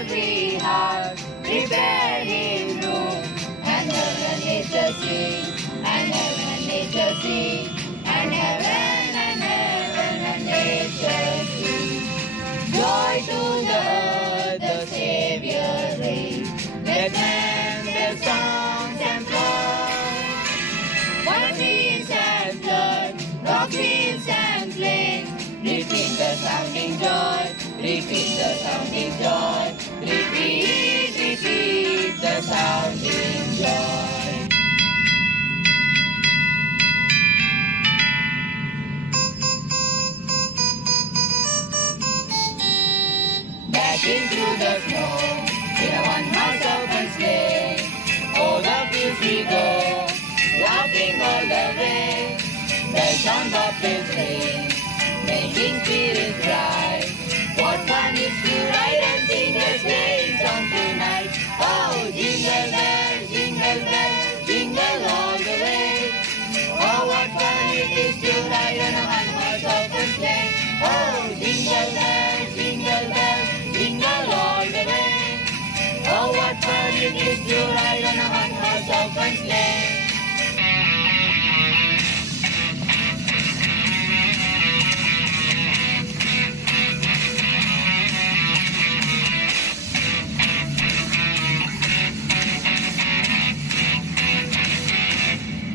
every heart. Prepare Him room, and heaven and nature sing, and heaven and nature sing, and heaven and nature sing. Joy to the earth, the Savior reigns. Let men their songs employ. Water streams and floods, rock streams and plains. Repeat the sounding joy, repeat the sounding joy, repeat the sounding joy. Dashing through the snow in a one-horse open sleigh. O'er the fields we go, laughing all the way. Bells on bobtails ring, making spirits bright. What fun is to ride and sing a sleighing song tonight. Oh, jingle bells, jingle all the way. Oh, what fun it is to ride on a one-horse open sleigh. Oh, jingle bells, jingle all the way. Oh, what fun it is to ride on a one-horse open sleigh.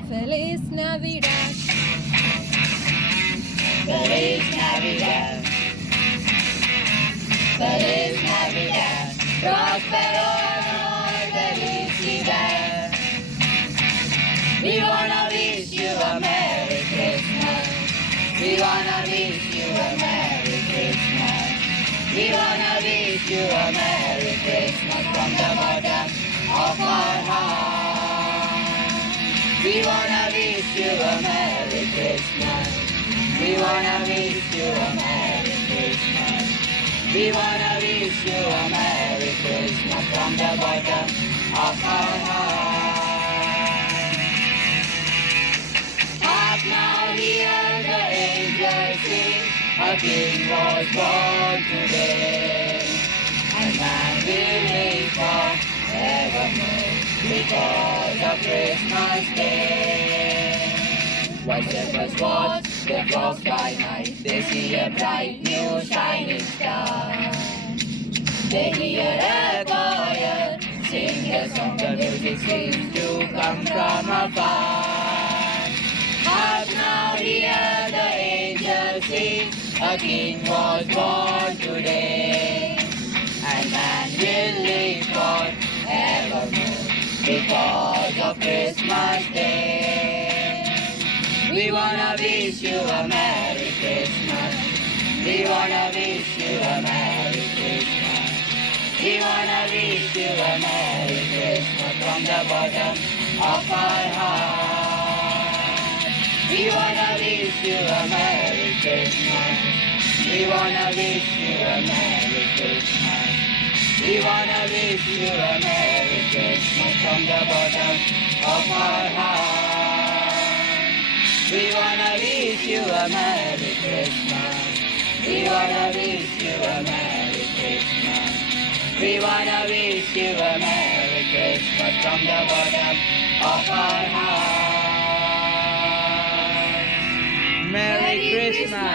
Feliz Navidad. Feliz Navidad. Feliz Navidad. Prospero y felicidad. We wanna wish you a Merry Christmas. We wanna wish you a Merry Christmas. We wanna wish you a Merry Christmas from the bottom of our heart. We wanna wish you a Merry Christmas. We wanna wish you a Merry Christmas. We wanna wish you a Merry Christmas from the bottom of our heart. Hark now, hear the angels sing. A King was born today, and man will live forevermore because of Christmas Day. While shepherds watch the flocks by night, they see a bright new shining star. They hear a choir sing a song, the music seems to come from afar. Hark now, hear the angels sing, a King was born today, and man will live forevermore because of Christmas Day. We wanna wish you a Merry Christmas. We wanna wish you a Merry Christmas. We wanna wish you a Merry Christmas from the bottom of our heart. We wanna wish you a Merry Christmas. We wanna wish you a Merry Christmas. We wanna wish you a Merry Christmas from the bottom of our heart. We wanna wish you a Merry Christmas. We wanna wish you a Merry Christmas. We wanna wish you a Merry Christmas from the bottom of our heart. Merry Christmas.